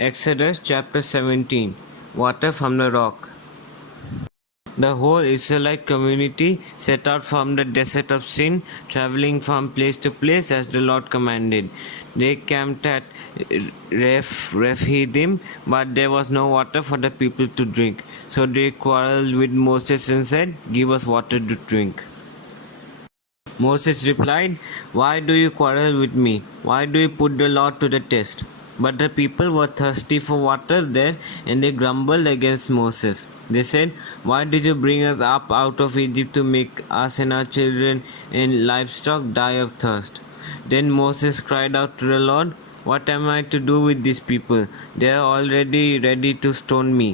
Exodus chapter 17. Water from the rock. The whole Israelite community set out from the desert of Sin, traveling from place to place as the Lord commanded. They camped at Rephidim, but there was no water for the people to drink. So they quarreled with Moses and said, "Give us water to drink." Moses replied, "Why do you quarrel with me? Why do you put the Lord to the test?" But the people were thirsty for water there, and they grumbled against Moses. They said, "Why did you bring us up out of Egypt to make us and our children and livestock die of thirst?" Then Moses cried out to the Lord, "What am I to do with these people? They are already ready to stone me."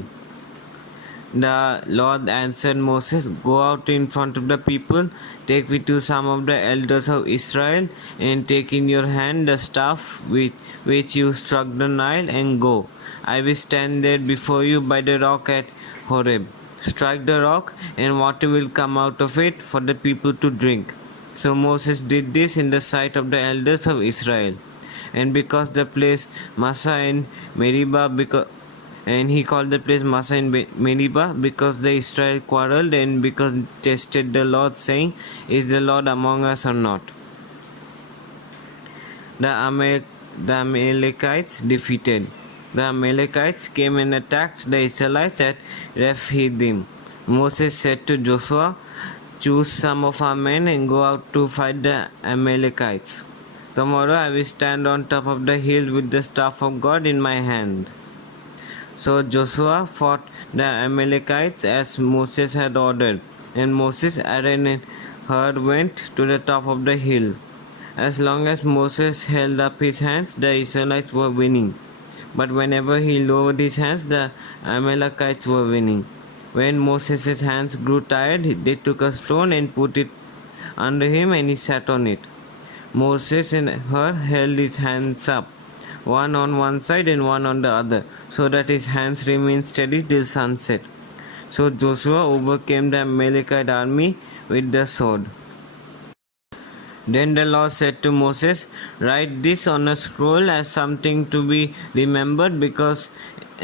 The Lord answered Moses, "Go out in front of the people, take with you some of the elders of Israel, and take in your hand the staff with which you struck the Nile, and go. I will stand there before you by the rock at Horeb. Strike the rock, and water will come out of it for the people to drink." So Moses did this in the sight of the elders of Israel. And because the place Massah and Meribah, and he called the place Massah and Meribah, because the Israel quarreled and because tested the Lord, saying, "Is the Lord among us or not?" The Amalekites defeated. The Amalekites came and attacked the Israelites at Rephidim. Moses said to Joshua, "Choose some of our men and go out to fight the Amalekites. Tomorrow I will stand on top of the hill with the staff of God in my hand." So Joshua fought the Amalekites as Moses had ordered, and Moses, Aaron, and Hur went to the top of the hill. As long as Moses held up his hands, the Israelites were winning. But whenever he lowered his hands, the Amalekites were winning. When Moses' hands grew tired, they took a stone and put it under him, and he sat on it. Moses and Hur held his hands up, one on one side and one on the other, so that his hands remained steady till sunset. So Joshua overcame the Amalekite army with the sword. Then the Lord said to Moses, "Write this on a scroll as something to be remembered,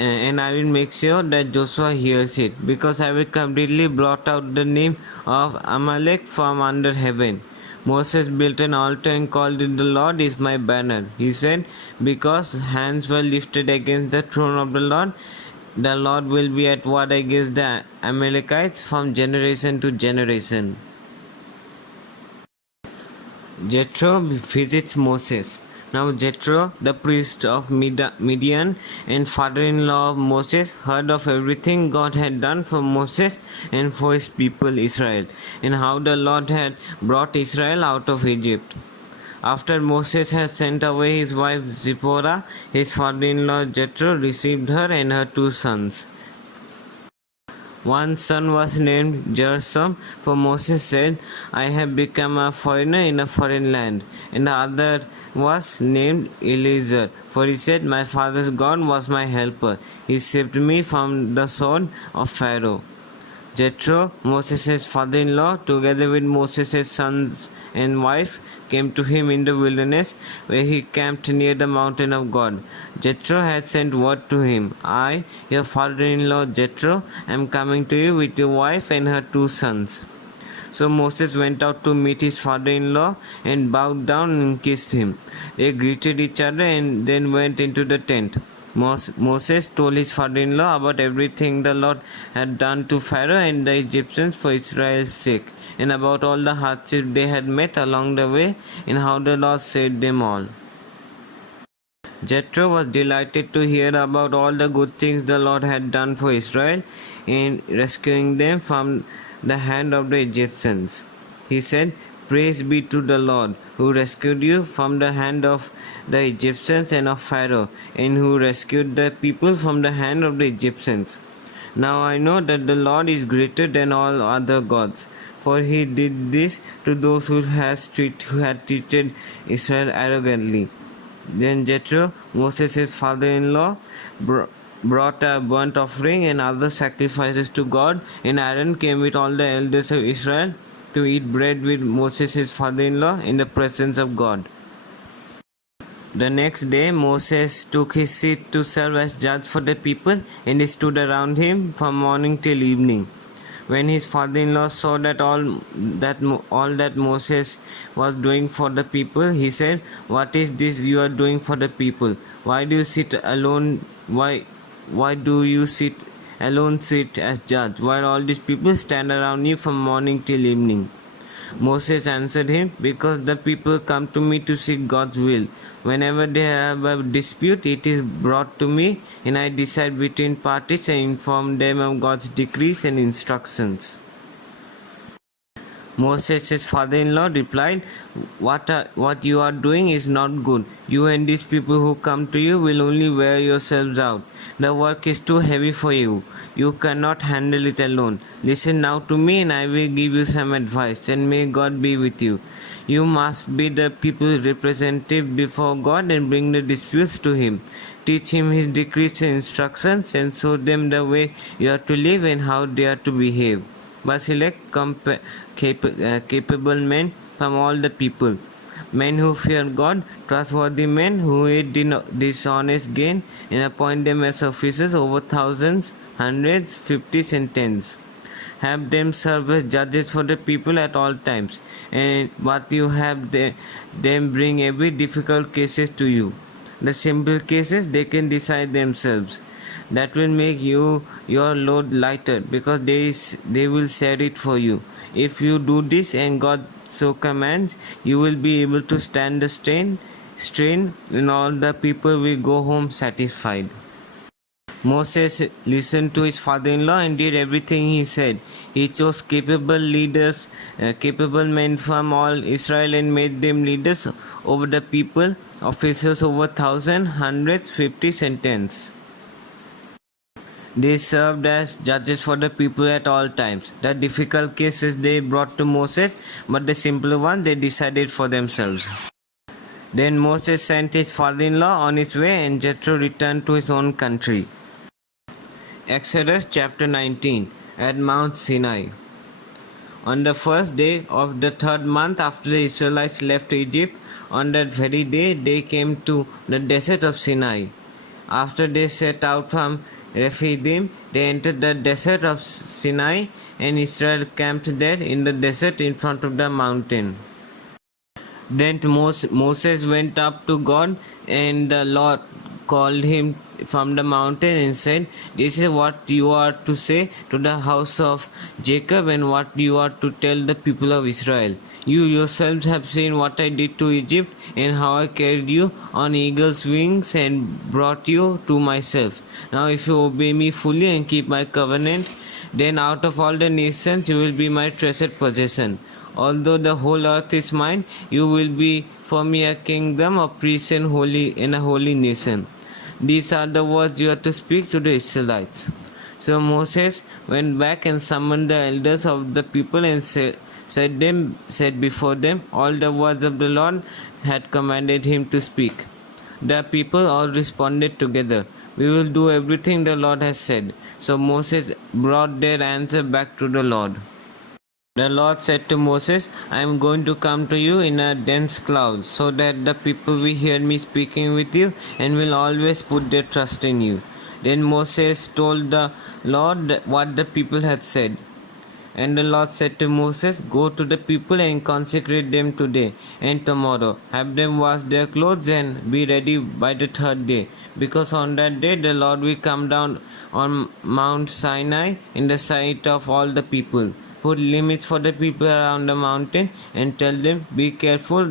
and I will make sure that Joshua hears it, because I will completely blot out the name of Amalek from under heaven." Moses built an altar and called it, "The Lord is my banner." He said, "Because hands were lifted against the throne of the Lord will be at war against the Amalekites from generation to generation." Jethro visits Moses. Now Jethro, the priest of Midian and father-in-law of Moses, heard of everything God had done for Moses and for his people Israel, and how the Lord had brought Israel out of Egypt. After Moses had sent away his wife Zipporah, his father-in-law Jethro received her and her 2 sons. One son was named Gershom, for Moses said, "I have become a foreigner in a foreign land." And the other was named Eliezer, for he said, "My father's God was my helper. He saved me from the sword of Pharaoh." Jethro, Moses' father-in-law, together with Moses' sons and wife, came to him in the wilderness, where he camped near the mountain of God. Jethro had sent word to him, "I, your father-in-law Jethro, am coming to you with your wife and her 2 sons." So Moses went out to meet his father-in-law and bowed down and kissed him. They greeted each other and then went into the tent. Moses told his father-in-law about everything the Lord had done to Pharaoh and the Egyptians for Israel's sake, and about all the hardships they had met along the way, and how the Lord saved them all. Jethro was delighted to hear about all the good things the Lord had done for Israel in rescuing them from the hand of the Egyptians. He said, "Praise be to the Lord, who rescued you from the hand of the Egyptians and of Pharaoh, and who rescued the people from the hand of the Egyptians. Now I know that the Lord is greater than all other gods, for he did this to those who had treated Israel arrogantly." Then Jethro, Moses' father-in-law, brought a burnt offering and other sacrifices to God, and Aaron came with all the elders of Israel to eat bread with Moses' father-in-law in the presence of God. The next day, Moses took his seat to serve as judge for the people, and they stood around him from morning till evening. When his father-in-law saw all that Moses was doing for the people, he said, "What is this you are doing for the people? Why do you sit alone? Why do you sit as judge while all these people stand around you from morning till evening?" Moses answered him, "Because the people come to me to seek God's will. Whenever they have a dispute, it is brought to me, and I decide between parties and inform them of God's decrees and instructions." Moses' father-in-law replied, what you are doing is not good. You and these people who come to you will only wear yourselves out. The work is too heavy for you. You cannot handle it alone. Listen now to me and I will give you some advice, and may God be with you. You must be the people's representative before God and bring the disputes to Him. Teach Him His decrees and instructions and show them the way you are to live and how they are to behave. But select capable men from all the people, men who fear God, trustworthy men who hate dishonest gain, and appoint them as officers over thousands, hundreds, fifties, and tens. Have them serve as judges for the people at all times, and what you have them bring every difficult cases to you. The simple cases they can decide themselves. That will make your load lighter, because they will share it for you. If you do this and God so commands, you will be able to stand the strain, and all the people will go home satisfied. Moses listened to his father-in-law and did everything he said. He chose capable leaders, capable men from all Israel, and made them leaders over the people, officers over thousands, hundreds, fifties, and tens. They served as judges for the people at all times. The difficult cases they brought to Moses, but the simpler ones they decided for themselves. Then Moses sent his father-in-law on his way, and Jethro returned to his own country. Exodus chapter 19. At Mount Sinai. On the first day of the third month after the Israelites left Egypt, on that very day they came to the desert of Sinai. After they set out from Rephidim, they entered the desert of Sinai, and Israel camped there in the desert in front of the mountain. Then Moses went up to God, and the Lord called him from the mountain and said, "This is what you are to say to the house of Jacob and what you are to tell the people of Israel. You yourselves have seen what I did to Egypt, and how I carried you on eagle's wings and brought you to myself. Now if you obey me fully and keep my covenant, then out of all the nations you will be my treasured possession. Although the whole earth is mine, you will be for me a kingdom of priests and a holy nation." These are the words you are to speak to the Israelites. So Moses went back and summoned the elders of the people and said before them all the words of the Lord had commanded him to speak. The people all responded together, "We will do everything the Lord has said." So Moses brought their answer back to the Lord. The Lord said to Moses, "I am going to come to you in a dense cloud, so that the people will hear me speaking with you and will always put their trust in you." Then Moses told the Lord what the people had said. And the Lord said to Moses, "Go to the people and consecrate them today and tomorrow. Have them wash their clothes and be ready by the third day, because on that day the Lord will come down on Mount Sinai in the sight of all the people. Put limits for the people around the mountain and tell them, 'Be careful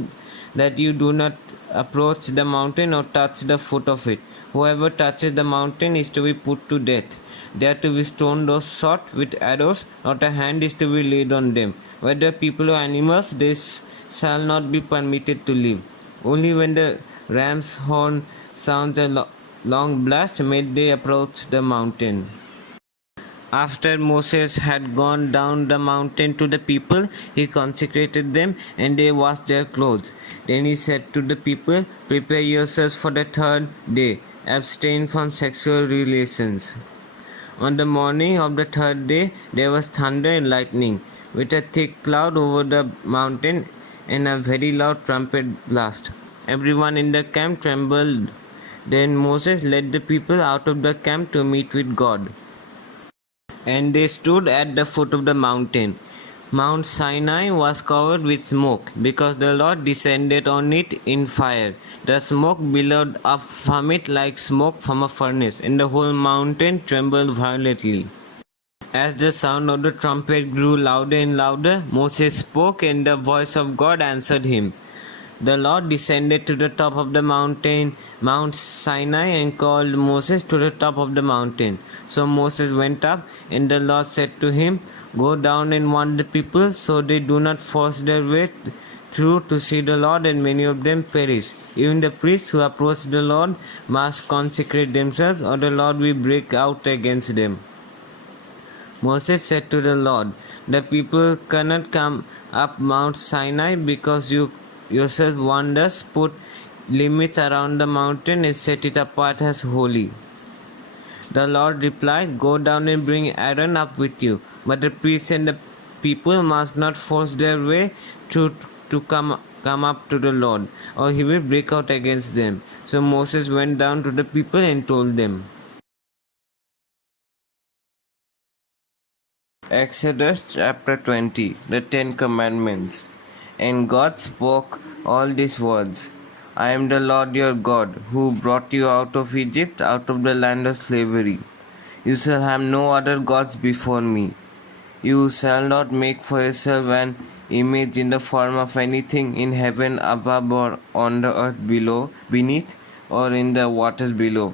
that you do not approach the mountain or touch the foot of it. Whoever touches the mountain is to be put to death. They are to be stoned or shot with arrows, not a hand is to be laid on them. Whether people or animals, they shall not be permitted to live. Only when the ram's horn sounds a long blast may they approach the mountain.'" After Moses had gone down the mountain to the people, he consecrated them, and they washed their clothes. Then he said to the people, "Prepare yourselves for the third day. Abstain from sexual relations." On the morning of the third day, there was thunder and lightning, with a thick cloud over the mountain and a very loud trumpet blast. Everyone in the camp trembled. Then Moses led the people out of the camp to meet with God. And they stood at the foot of the mountain. Mount Sinai was covered with smoke, because the Lord descended on it in fire. The smoke billowed up from it like smoke from a furnace, and the whole mountain trembled violently. As the sound of the trumpet grew louder and louder, Moses spoke, and the voice of God answered him. The Lord descended to the top of the mountain, Mount Sinai, and called Moses to the top of the mountain. So Moses went up, and the Lord said to him, "Go down and warn the people, so they do not force their way through to see the Lord, and many of them perish. Even the priests who approach the Lord must consecrate themselves, or the Lord will break out against them." Moses said to the Lord, "The people cannot come up Mount Sinai because you yourself warned us. Put limits around the mountain and set it apart as holy." The Lord replied, "Go down and bring Aaron up with you. But the priests and the people must not force their way to come up to the Lord, or he will break out against them." So Moses went down to the people and told them. Exodus chapter 20, the Ten Commandments. And God spoke all these words: "I am the Lord your God, who brought you out of Egypt, out of the land of slavery. You shall have no other gods before me. You shall not make for yourself an image in the form of anything in heaven above, or on the earth below, beneath, or in the waters below.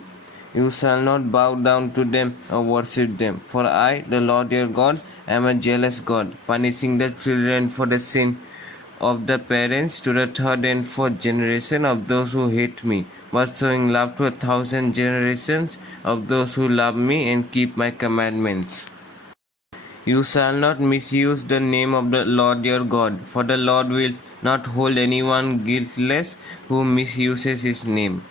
You shall not bow down to them or worship them. For I, the Lord your God, am a jealous God, punishing the children for the sin of the parents to the third and fourth generation of those who hate me, but showing love to 1,000 generations of those who love me and keep my commandments. You shall not misuse the name of the Lord your God, for the Lord will not hold anyone guiltless who misuses his name.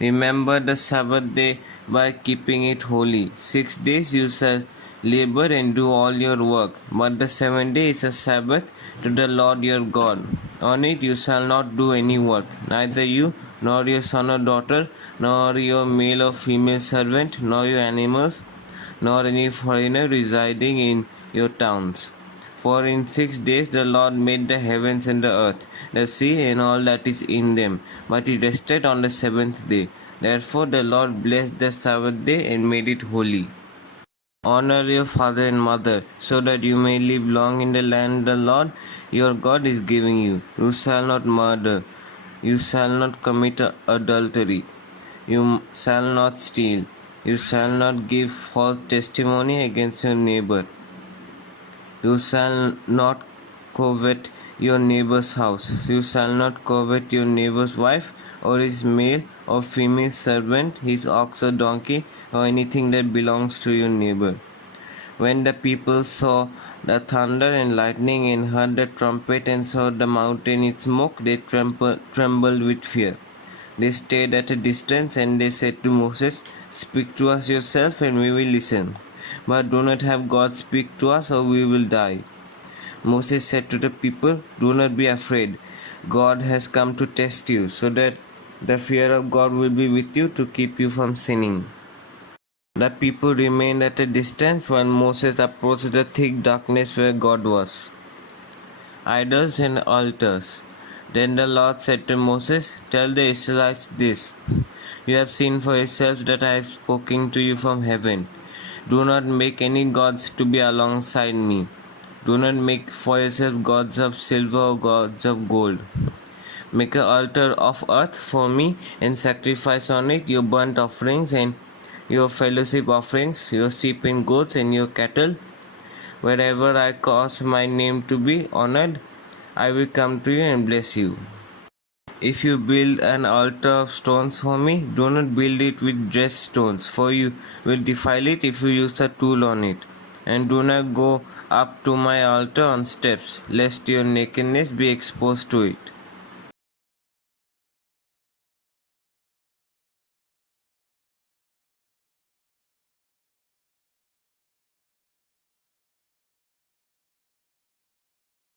Remember the Sabbath day by keeping it holy. 6 days you shall labor and do all your work, but the seventh day is a Sabbath to the Lord your God. On it you shall not do any work, neither you, nor your son or daughter, nor your male or female servant, nor your animals, nor any foreigner residing in your towns. For in 6 days the Lord made the heavens and the earth, the sea and all that is in them, but he rested on the seventh day. Therefore the Lord blessed the Sabbath day and made it holy. Honor your father and mother, so that you may live long in the land the Lord your God is giving you. You shall not murder. You shall not commit adultery. You shall not steal. You shall not give false testimony against your neighbor. You shall not covet your neighbor's house. You shall not covet your neighbor's wife, or his male or female servant, his ox or donkey, or anything that belongs to your neighbor. When the people saw the thunder and lightning and heard the trumpet and saw the mountain in smoke, they trembled with fear. They stayed at a distance, and they said to Moses, "Speak to us yourself and we will listen. But do not have God speak to us or we will die." Moses said to the people, "Do not be afraid. God has come to test you, so that the fear of God will be with you to keep you from sinning." The people remained at a distance while Moses approached the thick darkness where God was. Idols and altars. Then the Lord said to Moses, "Tell the Israelites this: You have seen for yourselves that I have spoken to you from heaven. Do not make any gods to be alongside me. Do not make for yourself gods of silver or gods of gold. Make an altar of earth for me and sacrifice on it your burnt offerings and your fellowship offerings, your sheep and goats and your cattle. Wherever I cause my name to be honored, I will come to you and bless you. If you build an altar of stones for me, do not build it with dressed stones, for you will defile it if you use a tool on it. And do not go up to my altar on steps, lest your nakedness be exposed to it.